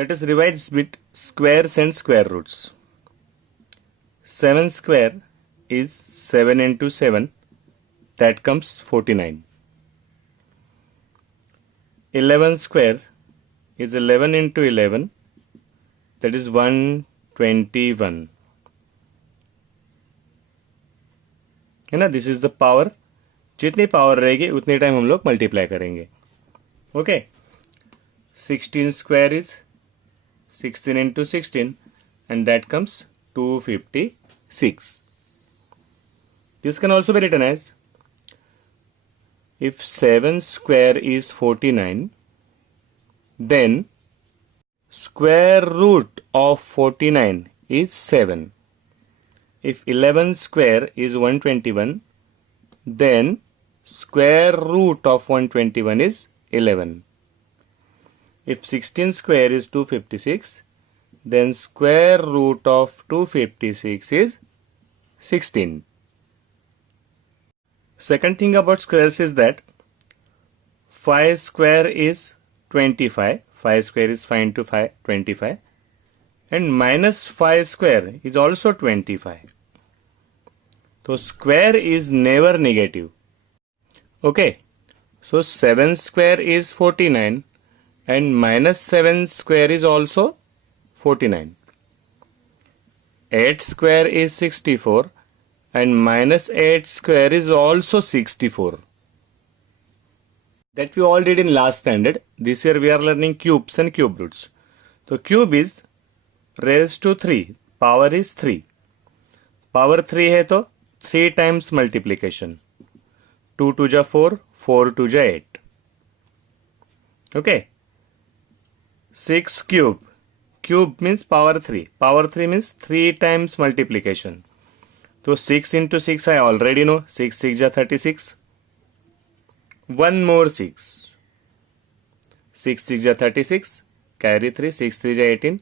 Let us revise with squares and square roots. 7 square is 7 into 7, that comes 49. 11 square is 11 into 11, that is 121. है ना, this is the power. जितनी power रहेगी उतने time हम लोग multiply करेंगे. Okay. 16 square is 16 into 16 and that comes 256. This can also be written as, if 7 square is 49, then square root of 49 is 7. If 11 square is 121, then square root of 121 is 11. If 16 square is 256, then square root of 256 is 16. Second thing about squares is that 5 square is 25. 5 square is 5 into 5, 25. And minus 5 square is also 25. So square is never negative. Okay. So 7 square is 49 and minus 7 square is also 49. 8 square is 64 and minus 8 square is also 64. That we all did in last standard. This year we are learning cubes and cube roots. So cube is raised to 3. Power is 3. Power 3 है तो 3 times multiplication. 2 to ja 4, 4 to ja 8. Okay. 6 cube. Cube means power 3. Power 3 means 3 times multiplication. So 6 into 6 I already know. 6 6 ja 36. One more 6. 6 6 ja 36. Carry 3. 6 3 ja 18.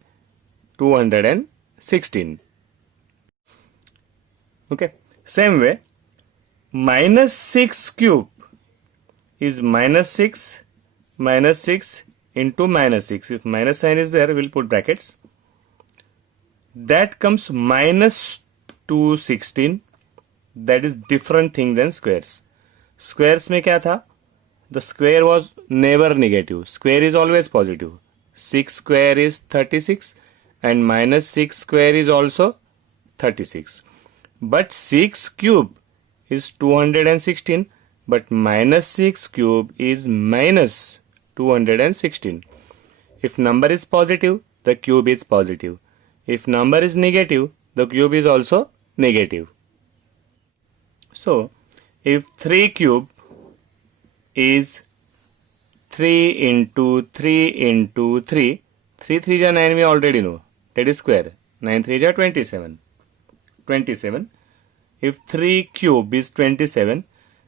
216. Okay. Same way, minus 6 cube is minus 6 into minus 6. If minus sign is there, we'll put brackets. That comes minus 216. That is different thing than squares. Squares में क्या था? The square was never negative. Square is always positive. 6 square is 36 and minus 6 square is also 36. But 6 cube is 216, but minus 6 cube is minus 216. If number is positive, the cube is positive. If number is negative, the cube is also negative. So, if 3 cube is 3 into 3 into 3, 3 3 ja 9 we already know. That is square. 9 3 ja 27. 27. If 3 cube is 27,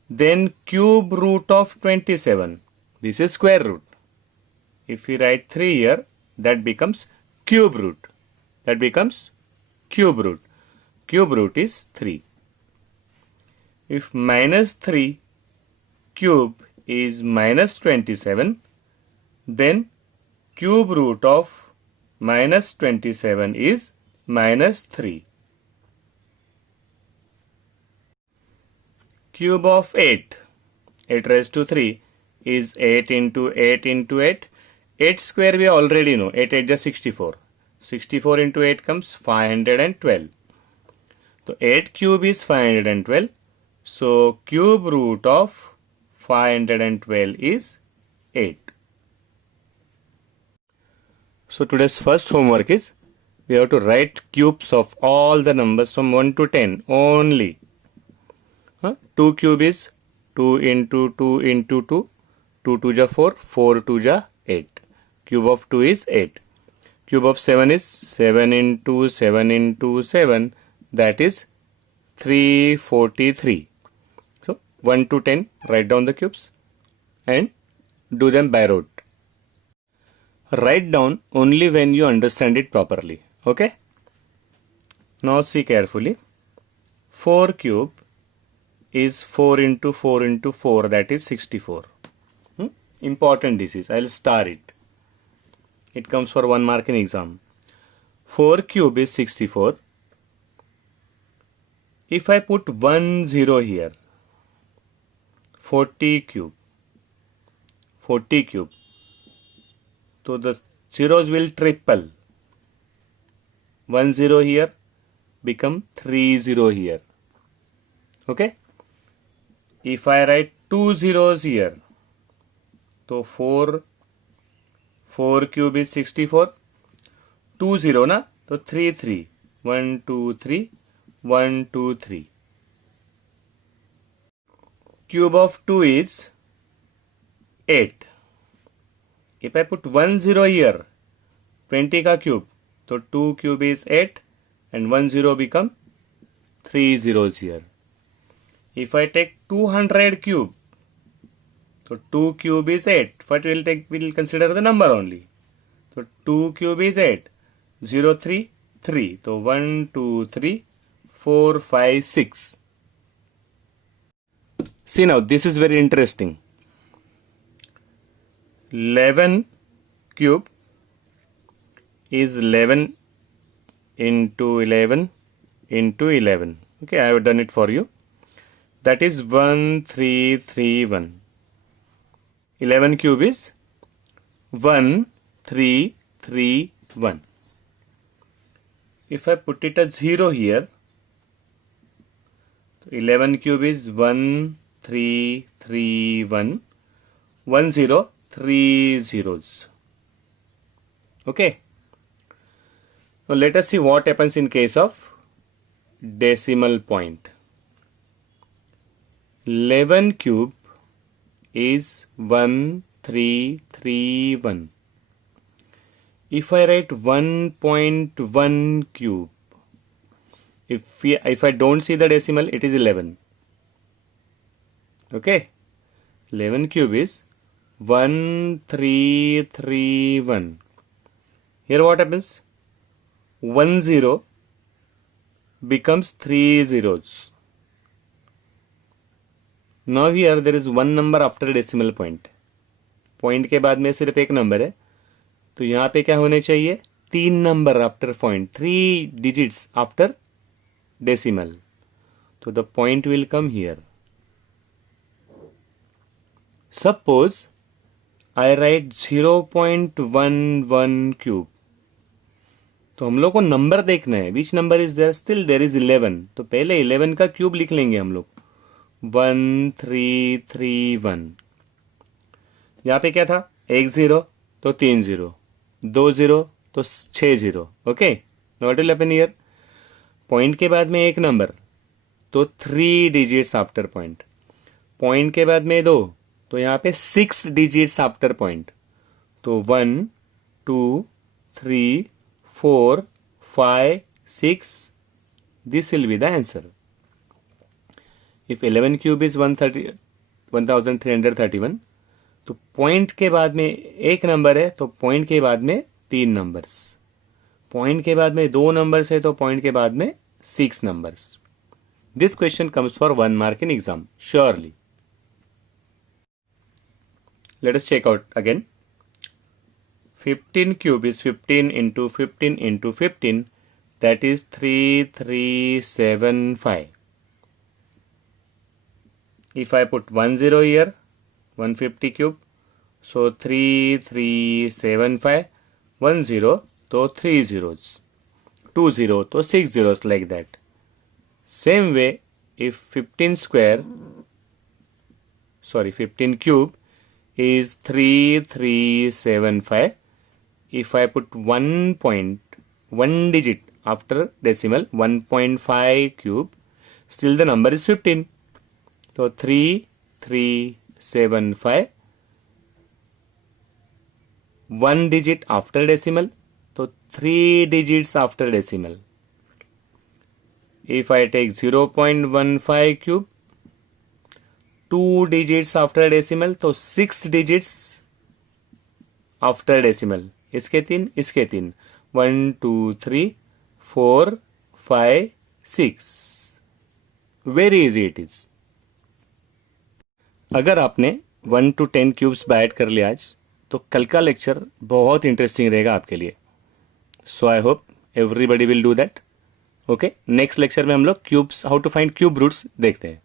then cube root of 27. This is square root. If we write 3 here, that becomes cube root. That becomes cube root. Cube root is 3. If minus 3 cube is minus 27, then cube root of minus 27 is minus 3. Cube of 8, 8 raised to 3 is 8 into 8 into 8. 8 square we already know. 8 8 is 64. 64 into 8 comes 512. So 8 cube is 512. So cube root of 512 is 8. So today's first homework is we have to write cubes of all the numbers from 1 to 10 only. 2 cube is 2 into 2 into 2. 2 2 ja 4, 4 2 ja 8. Cube of 2 is 8. Cube of 7 is 7 into 7 into 7. That is 343. So 1 to 10, write down the cubes and do them by rote. Write down only when you understand it properly. Okay? Now see carefully. 4 cube is 4 into 4 into 4, that is 64. Important this is. I'll star it. It comes for 1 mark in exam. 4 cube is 64. If I put 1 0 here, 40 cube, 40 cube, so the zeros will triple. 1 0 here become 3 0 here. Okay? If I write 2 zeros here, so 4 cube is 64. 2 0 na, so 3 3. 1 2 3. 1 2 3. Cube of 2 is 8. If I put 1 0 here, 20 ka cube, so 2 cube is 8 and 1 0 become 3 zeros here. If I take 200 cube, so 2 cube is 8. But we'll consider the number only. So 2 cube is 8. 0 3 3. So 1 2 3 4 5 6. See now, this is very interesting. 11 cube is 11 into 11 into 11. Okay, I have done it for you. That is 1331. 11 cube is 1331. If I put it as 0 here, 11 cube is 1331. 1 0, 3 zeros. Okay. Now let us see what happens in case of decimal point. 11 cube is 1331. If I write 1.1 cube, if I don't see the decimal, it is 11. Okay. 11 cube is 1331. Here what happens? 1 0 becomes 3 zeros. Now here there is one number after decimal point. Point के बाद में सिर्फ एक number है, तो यहाँ पे क्या होने चाहिए? 3 number after point, 3 digits after decimal. So the point will come here. Suppose I write 0.11 cube. तो हम लोग को नंबर देखना है. Which number is there? Still there is 11. तो पहले 11 का क्यूब लिख लेंगे हम लोग. 1331. यहाँ पे क्या था? 1 0 तो 3 0, 2 0 तो 6 0. Okay. What will happen here? Point के बाद में एक नंबर तो 3 digits आफ्टर पॉइंट. पॉइंट के बाद में 2 तो यहाँ पे 6 digits आफ्टर पॉइंट. तो 1 2 3 4 5 6. This will be the answer. If 11 cube is 1331, तो पॉइंट के बाद में एक नंबर है, तो पॉइंट के बाद में 3 नंबर्स. पॉइंट के बाद में 2 नंबर्स है, तो पॉइंट के बाद में 6 numbers. This question comes for 1 mark in exam, surely. Let us check out again. 15 cube is 15 into 15 into 15. That is 3375. If I put 1 0 here, 150 cube, so 3375. 1 0, so 3 zeros. 2 0, so 6 zeros, like that. Same way, if 15 cube is 3375. If I put 1 digit after decimal, 1.5 cube, still the number is 15. So 3375. 1 digit after decimal, so 3 digits after decimal. If I take 0.15 cube, 2 digits after decimal, तो 6 digits after decimal. इसके 3, इसके 3. 1 2 3 4 5 6. Very easy it is. अगर आपने 1 to 10 cubes bye add कर लिया आज, तो कल का लेक्चर बहुत इंटरेस्टिंग रहेगा आपके लिए. So I hope everybody will do that. Okay, next lecture में हम लोग cubes, how to find cube roots देखते हैं.